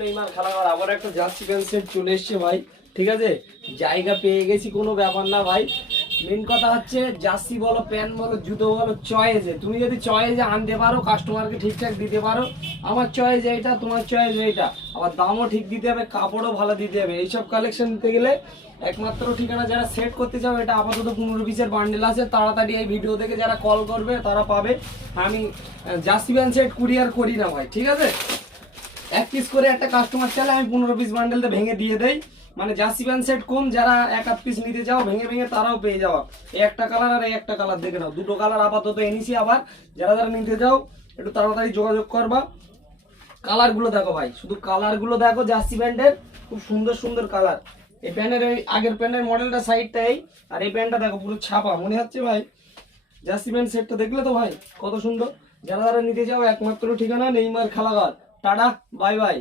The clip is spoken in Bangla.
নেইমার খেলাঘর আবার একটা জার্সি প্যান্ট সেট চলে এসছে ভাই। ঠিক আছে, জায়গা পেয়ে গেছি, কোনো ব্যাপার না ভাই। মেন কথা হচ্ছে জার্সি বলো, প্যান্ট বলো, জুতো বলো, চয়েসে তুমি যদি চয়েসে আনতে পারো, কাস্টমারকে ঠিকঠাক দিতে পারো। আমার চয়েস এইটা, তোমার চয়েস এইটা, আবার দামও ঠিক দিতে হবে, কাপড়ও ভালো দিতে হবে। এইসব কালেকশন দিতে গেলে একমাত্র ঠিকানা, যারা সেট করতে চাও, এটা আপাতত 15 পিসের বান্ডেল আছে, তাড়াতাড়ি এই ভিডিও থেকে যারা কল করবে তারা পাবে। আমি জার্সি প্যান্ট সেট কুরিয়ার করি না ভাই, ঠিক আছে। এক পিস করে একটা কাস্টমার চাইলে আমি 15 পিস বান্ডেলতে ভেঙে দিয়ে দেই। মানে জার্সি প্যান্ট সেট কম, যারা এক আধ পিস নিতে চাও ভেঙে ভেঙে তারাও পেয়ে যাওয়া। এই একটা কালার আর এই একটা কালার দেখে নাও, দুটো কালার আপাতত এনেছি। আবার যারা যারা নিতে চাও একটু তাড়াতাড়ি যোগাযোগ করবা। কালারগুলো দেখো ভাই, শুধু কালারগুলো দেখো, জার্সি প্যান্টের খুব সুন্দর সুন্দর কালার। এই প্যান্টের এই আগের প্যান্টের মডেলটা সাইডটা এই, আর এই প্যান্টটা দেখো পুরো ছাপা মনে হচ্ছে ভাই। জার্সি প্যান্ট সেটটা দেখলে তো ভাই কত সুন্দর। যারা যারা নিতে চাও একমাত্র ঠিকানা Neymar Khelaghar. Tata, bye by.